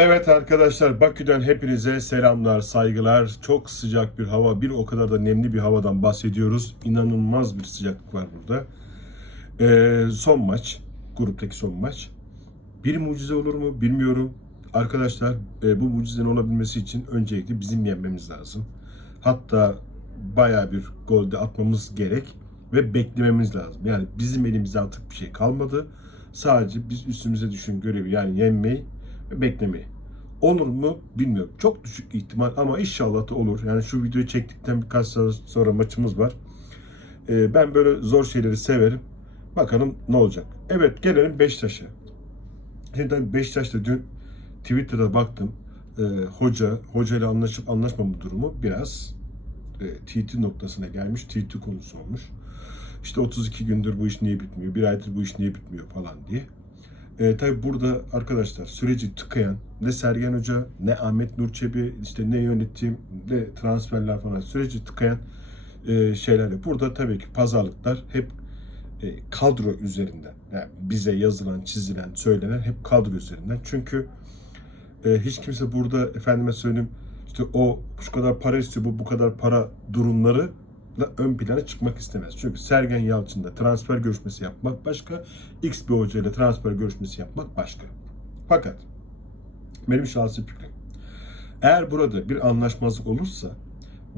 Evet arkadaşlar Bakü'den hepinize selamlar, saygılar. Çok sıcak bir hava, bir o kadar da nemli bir havadan bahsediyoruz. İnanılmaz bir sıcaklık var burada. Ee, son maç, gruptaki son maç. Bir mucize olur mu bilmiyorum. Arkadaşlar e, bu mucizenin olabilmesi için öncelikle bizim yenmemiz lazım. Hatta bayağı bir gol de atmamız gerek ve beklememiz lazım. Yani bizim elimizde artık bir şey kalmadı. Sadece biz üstümüze düşen görevi yani yenmeyi beklemeyi. Olur mu bilmiyorum. Çok düşük ihtimal ama inşallah da olur. Yani şu videoyu çektikten birkaç saat sonra maçımız var. Ee, ben böyle zor şeyleri severim. Bakalım ne olacak. Evet gelelim Beşiktaş'a. Şimdi tabii Beşiktaş'ta dün Twitter'da baktım. Ee, hoca, hoca ile anlaşıp anlaşmama durumu biraz e, TT noktasına gelmiş. TT konusu olmuş. İşte 32 gündür bu iş niye bitmiyor? Bir aydır bu iş niye bitmiyor falan diye. E, tabii burada arkadaşlar süreci tıkayan ne Sergen Hoca ne Ahmet Nur Çebi işte ne yönetim ne transferler falan süreci tıkayan e, şeyler. Burada tabii ki pazarlıklar hep e, kadro üzerinden. Yani bize yazılan, çizilen, söylenen hep kadro üzerinden. Çünkü e, hiç kimse burada efendime söyleyeyim işte o şu kadar para istiyor bu bu kadar para durumları ön plana çıkmak istemez. Çünkü Sergen Yalçın'da transfer görüşmesi yapmak başka, X bir hoca ile transfer görüşmesi yapmak başka. Fakat benim şahsi fikrim eğer burada bir anlaşmazlık olursa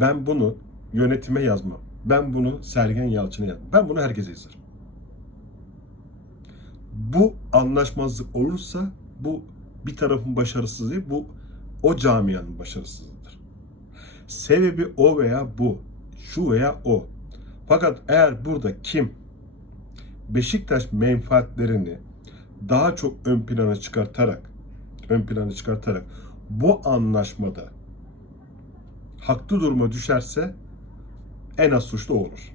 ben bunu yönetime yazmam. Ben bunu Sergen Yalçın'a yazmam. Ben bunu herkese yazarım. Bu anlaşmazlık olursa bu bir tarafın başarısızlığı, bu o camianın başarısızlığıdır. Sebebi o veya bu şu veya o. Fakat eğer burada kim Beşiktaş menfaatlerini daha çok ön plana çıkartarak ön plana çıkartarak bu anlaşmada haklı duruma düşerse en az suçlu olur.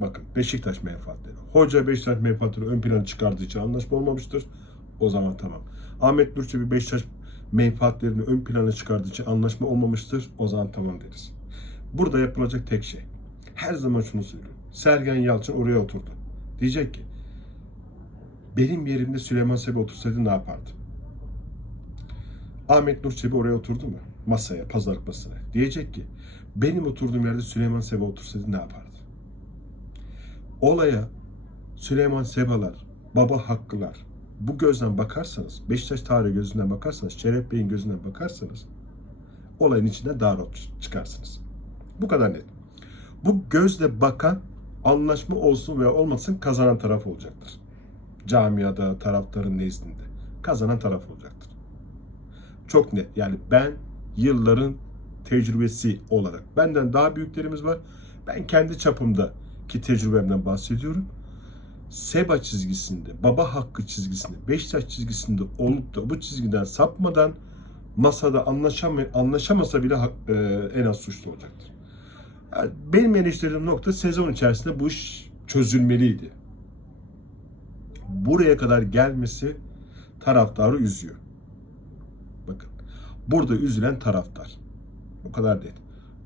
Bakın Beşiktaş menfaatleri. Hoca Beşiktaş menfaatleri ön plana çıkardığı için anlaşma olmamıştır. O zaman tamam. Ahmet Nurçevi Beşiktaş menfaatlerini ön plana çıkardığı için anlaşma olmamıştır. O zaman tamam deriz. Burada yapılacak tek şey. Her zaman şunu söylüyorum. Sergen Yalçın oraya oturdu. Diyecek ki benim yerimde Süleyman Sebe otursaydı ne yapardı? Ahmet Nur Çebi oraya oturdu mu? Masaya, pazarlık masasına. Diyecek ki benim oturduğum yerde Süleyman Sebe otursaydı ne yapardı? Olaya Süleyman Sebalar, Baba Hakkılar bu gözden bakarsanız, Beşiktaş tarihi gözünden bakarsanız, Şeref Bey'in gözünden bakarsanız olayın içinde daha rahat çıkarsınız. Bu kadar net. Bu gözle bakan anlaşma olsun veya olmasın kazanan taraf olacaktır. Camiada, taraftarın nezdinde. Kazanan taraf olacaktır. Çok net. Yani ben yılların tecrübesi olarak. Benden daha büyüklerimiz var. Ben kendi çapımdaki tecrübemden bahsediyorum. Seba çizgisinde, baba hakkı çizgisinde, Beşiktaş çizgisinde olup da bu çizgiden sapmadan masada anlaşam anlaşamasa bile e, en az suçlu olacaktır. Benim eleştirdiğim nokta sezon içerisinde bu iş çözülmeliydi. Buraya kadar gelmesi taraftarı üzüyor. Bakın. Burada üzülen taraftar. O kadar değil.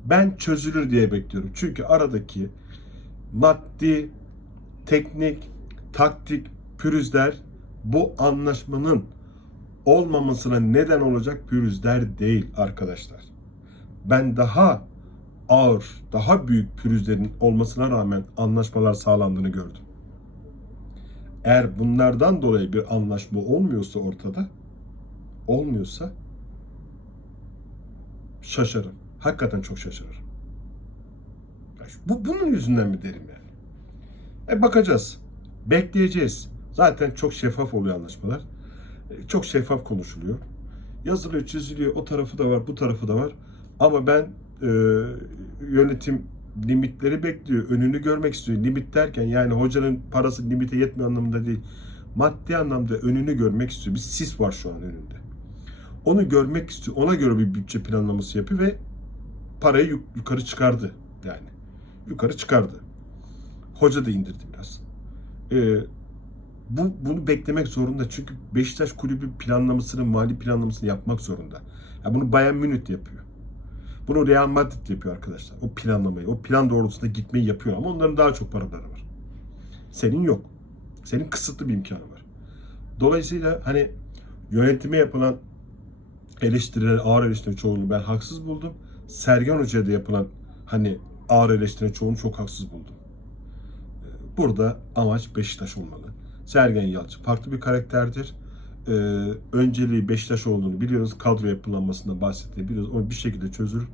Ben çözülür diye bekliyorum. Çünkü aradaki maddi, teknik, taktik pürüzler bu anlaşmanın olmamasına neden olacak pürüzler değil arkadaşlar. Ben daha ağır, daha büyük pürüzlerin olmasına rağmen anlaşmalar sağlandığını gördüm. Eğer bunlardan dolayı bir anlaşma olmuyorsa ortada, olmuyorsa şaşarım. Hakikaten çok şaşırırım. Bu bunun yüzünden mi derim yani? E bakacağız. Bekleyeceğiz. Zaten çok şeffaf oluyor anlaşmalar. E, Çok şeffaf konuşuluyor. Yazılıyor, çiziliyor. O tarafı da var, bu tarafı da var. Ama ben e, yönetim limitleri bekliyor. Önünü görmek istiyor. Limit derken yani hocanın parası limite yetmiyor anlamında değil. Maddi anlamda önünü görmek istiyor. Bir sis var şu an önünde. Onu görmek istiyor. Ona göre bir bütçe planlaması yapıyor ve parayı yuk- yukarı çıkardı. Yani yukarı çıkardı. Hoca da indirdi biraz. Ee, bu bunu beklemek zorunda çünkü Beşiktaş kulübü planlamasını, mali planlamasını yapmak zorunda. Ya bunu Bayern Münih yapıyor. Bunu Real Madrid yapıyor arkadaşlar. O planlamayı, o plan doğrultusunda gitmeyi yapıyor ama onların daha çok paraları var. Senin yok. Senin kısıtlı bir imkanı var. Dolayısıyla hani yönetime yapılan eleştirilen ağır eleştiri çoğunu ben haksız buldum. Sergen Hoca'ya da yapılan hani ağır eleştiri çoğunu çok haksız buldum. Ee, Burada amaç Beşiktaş olmalı. Sergen Yalçın farklı bir karakterdir. Ee, önceliği Beşiktaş olduğunu biliyoruz. Kadro yapılanmasından bahsettiğini biliyoruz. Onu bir şekilde çözülür.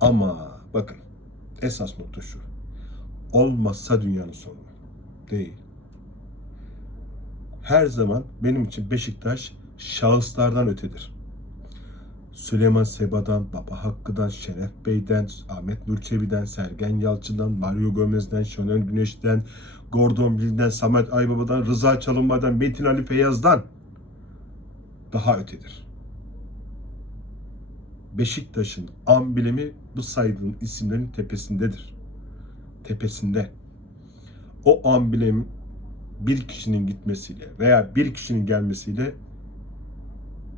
Ama bakın esas nokta şu. Olmazsa dünyanın sonu. Değil. Her zaman benim için Beşiktaş şahıslardan ötedir. Süleyman Seba'dan, Baba Hakkı'dan, Şeref Bey'den, Ahmet Nurçevi'den, Sergen Yalçın'dan, Mario Gomez'den, Şenol Güneş'ten, Gordon Bill'den, Samet Aybaba'dan, Rıza Çalınba'dan, Metin Ali Feyyaz'dan daha ötedir. Beşiktaş'ın amblemi bu saydığım isimlerin tepesindedir. Tepesinde. O amblem bir kişinin gitmesiyle veya bir kişinin gelmesiyle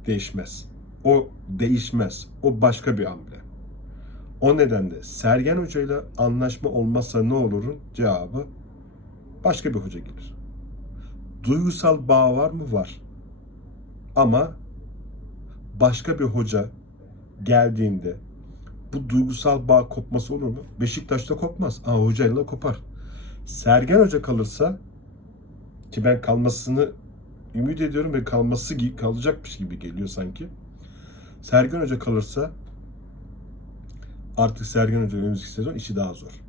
değişmez. O değişmez. O başka bir amblem. O nedenle Sergen Hoca ile anlaşma olmazsa ne olurun cevabı başka bir hoca gelir. Duygusal bağ var mı? Var. Ama başka bir hoca geldiğinde bu duygusal bağ kopması olur mu? Beşiktaş'ta kopmaz. Ama hocayla kopar. Sergen Hoca kalırsa ki ben kalmasını ümit ediyorum ve kalması kalacakmış gibi geliyor sanki. Sergen Hoca kalırsa artık Sergen Hoca önümüzdeki sezon işi daha zor.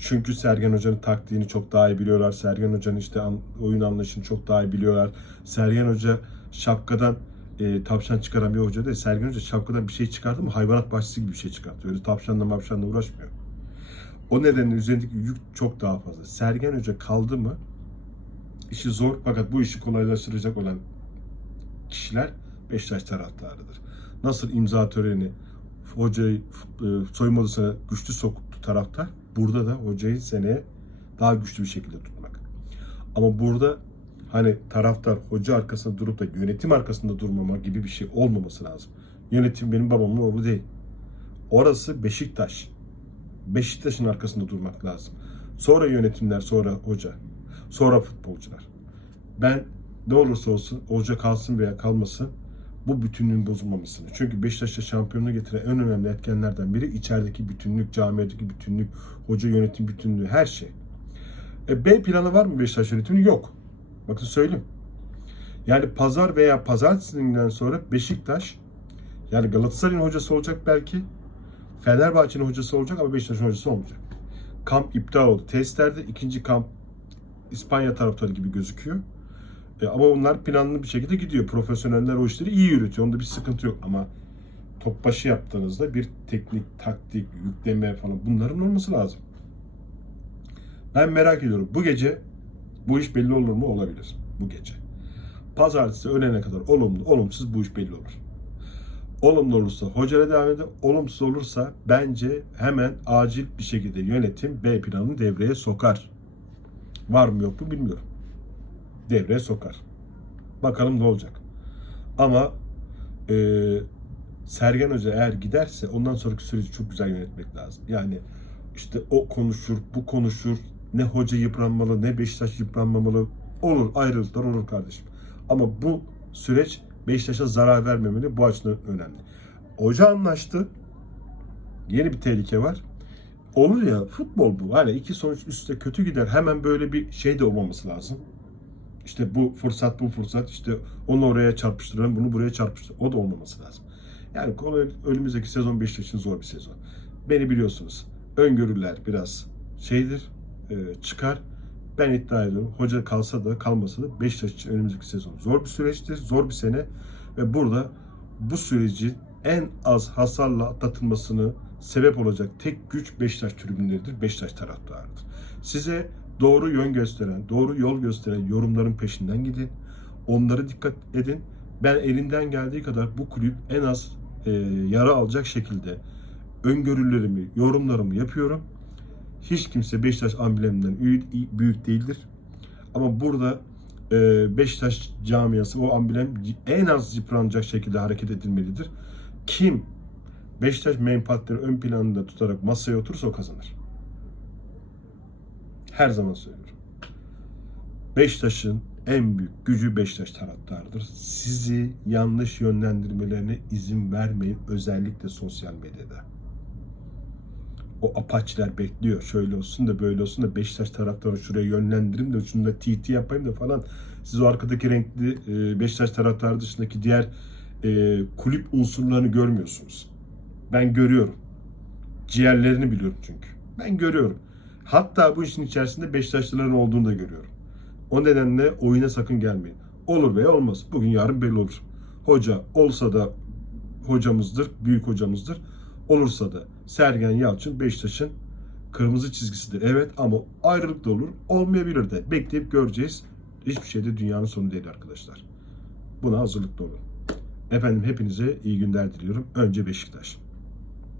Çünkü Sergen Hoca'nın taktiğini çok daha iyi biliyorlar. Sergen Hoca'nın işte oyun anlayışını çok daha iyi biliyorlar. Sergen Hoca şapkadan e, tavşan çıkaran bir hoca değil. Sergen Hoca şapkadan bir şey çıkardı mı hayvanat bahçesi gibi bir şey çıkartıyor. Öyle tavşanla mavşanla uğraşmıyor. O nedenle üzerindeki yük çok daha fazla. Sergen Hoca kaldı mı işi zor fakat bu işi kolaylaştıracak olan kişiler Beşiktaş taraftarıdır. Nasıl imza töreni hocayı e, soyunma odasına güçlü soktu taraftar. Burada da hocayı seneye daha güçlü bir şekilde tutmak. Ama burada hani taraftar hoca arkasında durup da yönetim arkasında durmama gibi bir şey olmaması lazım. Yönetim benim babamın oğlu değil. Orası Beşiktaş. Beşiktaş'ın arkasında durmak lazım. Sonra yönetimler, sonra hoca, sonra futbolcular. Ben ne olursa olsun hoca kalsın veya kalmasın bu bütünlüğün bozulmamasını. Çünkü Beşiktaş'a şampiyonluğu getiren en önemli etkenlerden biri içerideki bütünlük, camiadaki bütünlük, hoca yönetim bütünlüğü, her şey. E, B planı var mı Beşiktaş yönetiminin? Yok. Bakın söyleyeyim. Yani pazar veya pazartesinden sonra Beşiktaş yani Galatasaray'ın hocası olacak belki. Fenerbahçe'nin hocası olacak ama Beşiktaş'ın hocası olmayacak. Kamp iptal oldu. Testlerde ikinci kamp İspanya taraftarı gibi gözüküyor. E, ama bunlar planlı bir şekilde gidiyor. Profesyoneller o işleri iyi yürütüyor. Onda bir sıkıntı yok ama top başı yaptığınızda bir teknik, taktik, yükleme falan bunların olması lazım. Ben merak ediyorum. Bu gece bu iş belli olur mu? Olabilir. Bu gece. Pazartesi öğlene kadar olumlu, olumsuz bu iş belli olur. Olumlu olursa hocayla devam eder. Olumsuz olursa bence hemen acil bir şekilde yönetim B planını devreye sokar. Var mı yok mu bilmiyorum. Devreye sokar. Bakalım ne olacak. Ama e, Sergen Hoca eğer giderse ondan sonraki süreci çok güzel yönetmek lazım. Yani işte o konuşur, bu konuşur. Ne hoca yıpranmalı, ne Beşiktaş yıpranmamalı. Olur, ayrılıklar olur kardeşim. Ama bu süreç Beşiktaş'a zarar vermemeli. Bu açıdan önemli. Hoca anlaştı. Yeni bir tehlike var. Olur ya futbol bu. Hani iki sonuç üstte kötü gider. Hemen böyle bir şey de olmaması lazım. İşte bu fırsat bu fırsat işte onu oraya çarpıştıralım bunu buraya çarpıştıralım. O da olmaması lazım. Yani konu önümüzdeki sezon Beşiktaş için zor bir sezon. Beni biliyorsunuz. Öngörüler biraz şeydir e, çıkar. Ben iddia ediyorum. Hoca kalsa da kalmasa da Beşiktaş için önümüzdeki sezon zor bir süreçtir. Zor bir sene. Ve burada bu süreci en az hasarla atlatılmasını sebep olacak tek güç Beşiktaş tribünleridir. Beşiktaş taraftarıdır. Size doğru yön gösteren, doğru yol gösteren yorumların peşinden gidin. Onlara dikkat edin. Ben elimden geldiği kadar bu kulüp en az e, yara alacak şekilde öngörülerimi, yorumlarımı yapıyorum. Hiç kimse Beşiktaş ambleminden büyük- değildir. Ama burada e, Beşiktaş camiası o amblem en az yıpranacak şekilde hareket edilmelidir. Kim Beşiktaş menfaatleri ön planında tutarak masaya oturursa o kazanır. Her zaman söylüyorum. Beşiktaş'ın en büyük gücü Beşiktaş taraftarıdır. Sizi yanlış yönlendirmelerine izin vermeyin özellikle sosyal medyada. O apaçiler bekliyor. Şöyle olsun da böyle olsun da Beşiktaş taraftarı şuraya yönlendirin de şunu da TT yapayım da falan. Siz o arkadaki renkli e, Beşiktaş taraftarı dışındaki diğer e, kulüp unsurlarını görmüyorsunuz. Ben görüyorum. Ciğerlerini biliyorum çünkü. Ben görüyorum. Hatta bu işin içerisinde Beşiktaşlıların olduğunu da görüyorum. O nedenle oyuna sakın gelmeyin. Olur veya olmaz. Bugün yarın belli olur. Hoca olsa da hocamızdır, büyük hocamızdır. Olursa da Sergen Yalçın Beşiktaş'ın kırmızı çizgisidir. Evet ama ayrılık da olur, olmayabilir de. Bekleyip göreceğiz. Hiçbir şey de dünyanın sonu değil arkadaşlar. Buna hazırlıklı olun. Efendim hepinize iyi günler diliyorum. Önce Beşiktaş.